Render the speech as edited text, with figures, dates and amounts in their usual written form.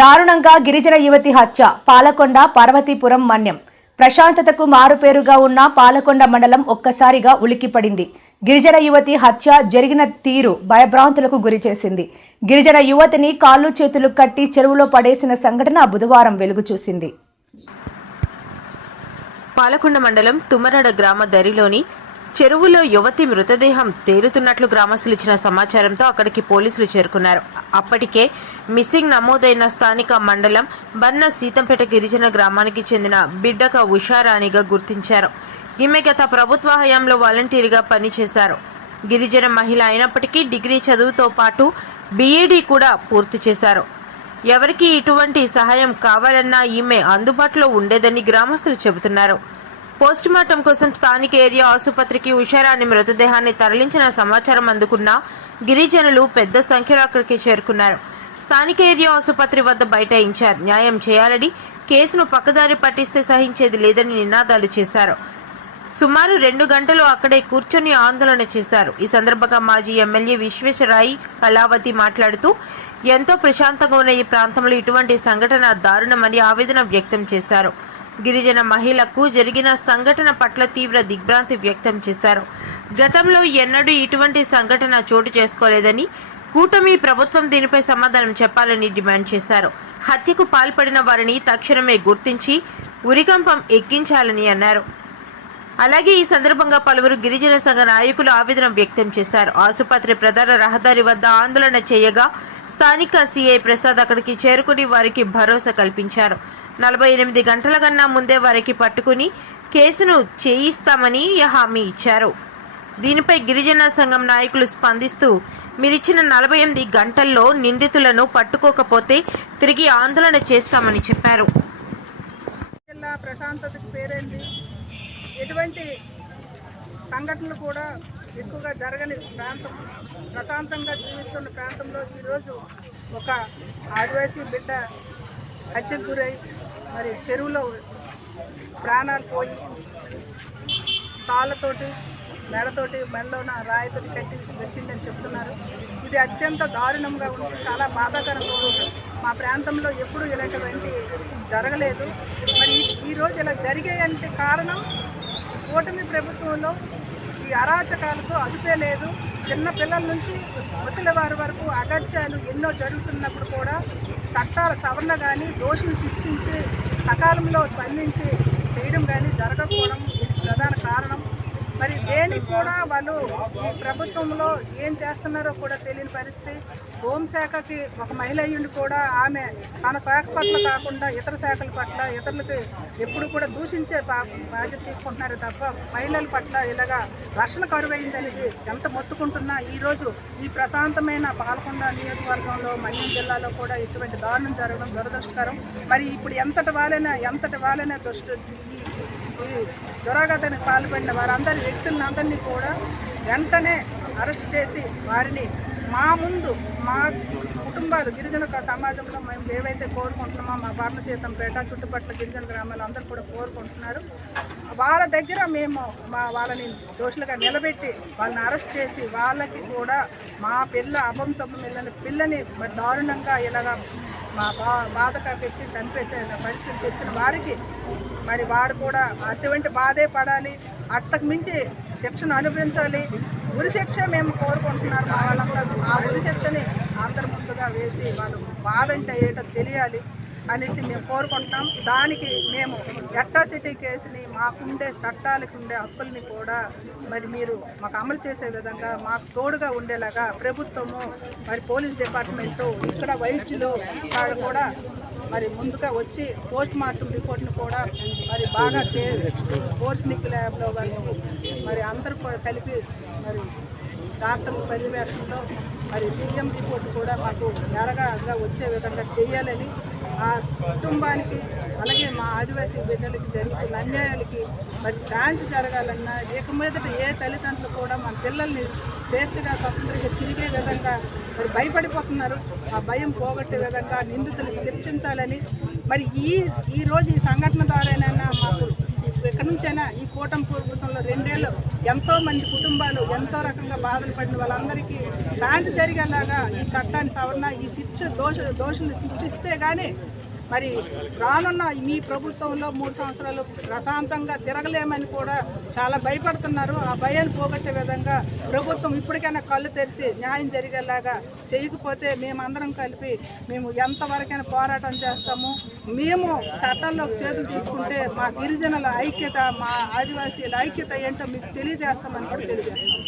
దారుణంగా గిరిజన యువతి హత్య పాలకొండ పార్వతీపురం మన్యం. ప్రశాంతతకు మారుపేరుగా ఉన్న పాలకొండ మండలం ఒక్కసారిగా ఉలిక్కిపడింది. గిరిజన యువతి హత్య జరిగిన తీరు భయభ్రాంతులకు గురిచేసింది. గిరిజన యువతిని కాళ్ళు చేతులు కట్టి చెరువులో పడేసిన సంఘటన బుధవారం వెలుగు చూసింది. పాలకొండ మండలం తుమ్మరడ గ్రామ దరిలోని చెరువులో యువతి మృతదేహం తేలుతున్నట్లు గ్రామస్తులు ఇచ్చిన సమాచారంతో అక్కడికి పోలీసులు చేరుకున్నారు. అప్పటికే మిస్సింగ్ నమోదైన స్థానిక మండలం బన్న సీతంపేట గిరిజన గ్రామానికి చెందిన బిడ్డక ఉషారాణిగా గుర్తించారు. ఈమె గత ప్రభుత్వ హయాంలో వాలంటీర్గా పనిచేశారు. గిరిజన మహిళ అయినప్పటికీ డిగ్రీ చదువుతో పాటు బీఈడీ కూడా పూర్తి చేశారు. ఎవరికి ఇటువంటి సహాయం కావాలన్నా ఈమె అందుబాటులో ఉండేదని గ్రామస్తులు చెబుతున్నారు. పోస్టుమార్టం కోసం స్థానిక ఏరియా ఆసుపత్రికి ఉషారాణి మృతదేహాన్ని తరలించిన సమాచారం అందుకున్న గిరిజనులు పెద్ద సంఖ్యలో అక్కడికి చేరుకున్నారు. స్థానిక ఏరియా ఆసుపత్రి వద్ద బైఠాయించారు. న్యాయం చేయాలని, కేసును పక్కదారి పట్టిస్తే సహించేది లేదని నినాదాలు చేశారు. సుమారు 2 గంటలు అక్కడే కూర్చొని ఆందోళన చేశారు. ఈ సందర్భంగా మాజీ ఎమ్మెల్యే విశ్వేశ్వరాయి కళావతి మాట్లాడుతూ ఎంతో ప్రశాంతంగా ఉన్న ఈ ప్రాంతంలో ఇటువంటి సంఘటన దారుణమని ఆవేదన వ్యక్తం చేశారు. గిరిజన మహిళకు జరిగిన సంఘటన పట్ల తీవ్ర దిగ్భ్రాంతి వ్యక్తం చేశారు. గతంలో ఎన్నడూ ఇటువంటి సంఘటన చోటు చేసుకోలేదని, కూటమి ప్రభుత్వం దీనిపై సమాధానం చెప్పాలని డిమాండ్ చేశారు. హత్యకు పాల్పడిన వారిని తక్షణమే గుర్తించి ఉరికంపం ఎక్కించాలని అన్నారు. అలాగే ఈ సందర్భంగా పలువురు గిరిజన సంఘ నాయకులు ఆవేదన వ్యక్తం చేశారు. ఆసుపత్రి ప్రధాన రహదారి వద్ద ఆందోళన చేయగా స్థానిక సిఐ ప్రసాద్ అక్కడికి చేరుకుని వారికి భరోసా కల్పించారు. 48 గంటల కన్నా ముందే వారికి పట్టుకుని కేసును చేయిస్తామని హామీ ఇచ్చారు. దీనిపై గిరిజన సంఘం నాయకులు స్పందిస్తూ మీరిచ్చిన 48 గంటల్లో నిందితులను పట్టుకోకపోతే తిరిగి ఆందోళన చేస్తామని చెప్పారు. జిల్లా ప్రశాంతతకు పేరైంది. ఎటువంటి సంఘటనలు కూడా ఎక్కువగా జరగని ప్రాంతం, ప్రశాంతంగా జీవిస్తున్న ప్రాంతంలో ఈరోజు ఒక ఆదివాసీ బిడ్డ హత్యకు గురై మరి చెరువులో ప్రాణాలు పోయి తాళ్ళతోటి మెడతోటి మెడలోన రాయితోటి కట్టి పెట్టిందని చెప్తున్నారు. ఇది అత్యంత దారుణంగా ఉంది, చాలా బాధాకరంగా ఉంది. మా ప్రాంతంలో ఎప్పుడూ ఇలాంటివంటి జరగలేదు. మరి ఈరోజు ఇలా జరిగేయంటే కారణం కూటమి ప్రభుత్వంలో ఈ అరాచకాలకు అదుపే లేదు. చిన్న పిల్లల నుంచి ముసలివారి వరకు అగత్యాలు ఎన్నో జరుగుతున్నప్పుడు కూడా చట్టాల సవరణ కానీ, దోషులు శిక్షించి సకాలంలో స్పందించి చేయడం కానీ జరగకపోవడం ఇది ప్రధాన కారణం. మరి దేనికి కూడా వాళ్ళు ఈ ప్రభుత్వంలో ఏం చేస్తున్నారో కూడా తెలియని పరిస్థితి. హోంశాఖకి ఒక మహిళ అయ్యుండి కూడా ఆమె తన శాఖ పట్ల కాకుండా ఇతర శాఖల పట్ల ఇతరులకి ఎప్పుడు కూడా దూషించే బాధ్యత తీసుకుంటున్నారు తప్ప మహిళల పట్ల ఇలాగా రక్షణ కరువైందనేది ఎంత మొత్తుకుంటున్నా ఈరోజు ఈ ప్రశాంతమైన పాలకొండ నియోజకవర్గంలో మన్యం జిల్లాలో కూడా ఇటువంటి దారుణం జరగడం దురదృష్టకరం. మరి ఇప్పుడు ఎంతటి వాళ్ళైనా ఈ దురాఘాతానికి పాల్పడిన వారందరి వ్యక్తులందరినీ కూడా వెంటనే అరెస్ట్ చేసి వారిని మా ముందు మా కుటుంబాలు గిరిజన సమాజంలో మేము ఏవైతే కోరుకుంటున్నామో మా పార్లసీతంపేట చుట్టుపక్కల గిరిజన గ్రామాలు అందరూ కూడా కోరుకుంటున్నారు. వాళ్ళ దగ్గర మేము వాళ్ళని దోషులుగా నిలబెట్టి వాళ్ళని అరెస్ట్ చేసి వాళ్ళకి కూడా మా అభంశం పిల్లని మరి దారుణంగా ఇలాగా మా బాధక పెట్టి చంపేసే పరిస్థితి తెచ్చిన వారికి మరి వారు కూడా అటువంటి బాధే పడాలి, అంతకు మించి శిక్షను అనుభవించాలి. ఉరి శిక్ష మేము కోరుకుంటున్నారు. మా వాళ్ళంతా ఆ ఉరి శిక్షని అంతర్ముందుగా వేసి వాళ్ళు బాధ అంటే ఏంటో తెలియాలి అనేసి మేము కోరుకుంటున్నాం. దానికి మేము అట్రాసిటీ కేసుని మాకుండే చట్టాలకు ఉండే హక్కుల్ని కూడా మరి మీరు మాకు అమలు చేసే విధంగా మాకు తోడుగా ఉండేలాగా ప్రభుత్వము మరి పోలీస్ డిపార్ట్మెంటు ఇక్కడ వైద్యులు వాళ్ళు కూడా మరి ముందుగా వచ్చి పోస్ట్ మార్టం రిపోర్ట్ను కూడా మరి బాగా ఫోరెన్సిక్ ల్యాబ్లో వరకు మరి అందరూ కలిపి మరి డాక్టర్ల పర్యవేక్షణలో మరి పిఎం రిపోర్ట్ కూడా మాకు ఎరగా వచ్చే విధంగా చేయాలని, ఆ కుటుంబానికి అలాగే మా ఆదివాసీ బిడ్డలకి జరుగుతున్న అన్యాయాలకి మరి శాంతి జరగాలన్నా ఇక మీదట ఏ తల్లిదండ్రులు కూడా మన పిల్లల్ని స్వేచ్ఛగా స్వతంత్రంగా తిరిగే విధంగా మరి భయపడిపోతున్నారు. ఆ భయం పోగొట్టే విధంగా నిందితులకు శిక్షించాలని మరి ఈరోజు ఈ సంఘటన ద్వారానైనా మాకు ఇక్కడ నుంచైనా ఈ కూటమి ప్రభుత్వంలో 2 ఏళ్ళు ఎంతో మంది కుటుంబాలు ఎంతో రకంగా బాధలు పడిన వాళ్ళందరికీ శాంతి జరిగేలాగా ఈ చట్టాన్ని సవరణ ఈ దోషుల్ని శిక్షిస్తే కానీ మరి రానున్న మీ ప్రభుత్వంలో 3 సంవత్సరాలు ప్రశాంతంగా తిరగలేమని కూడా చాలా భయపడుతున్నారు. ఆ భయాన్ని పోగొట్టే విధంగా ప్రభుత్వం ఇప్పటికైనా కళ్ళు తెరిచి న్యాయం జరిగేలాగా చేయకపోతే మేమందరం కలిపి మేము ఎంతవరకైనా పోరాటం చేస్తాము. మేము చట్టాల్లోకి చేతులు తీసుకుంటే మా గిరిజనుల ఐక్యత, మా ఆదివాసీల ఐక్యత ఏంటో మీకు తెలియజేస్తామని కూడా తెలియజేస్తాం.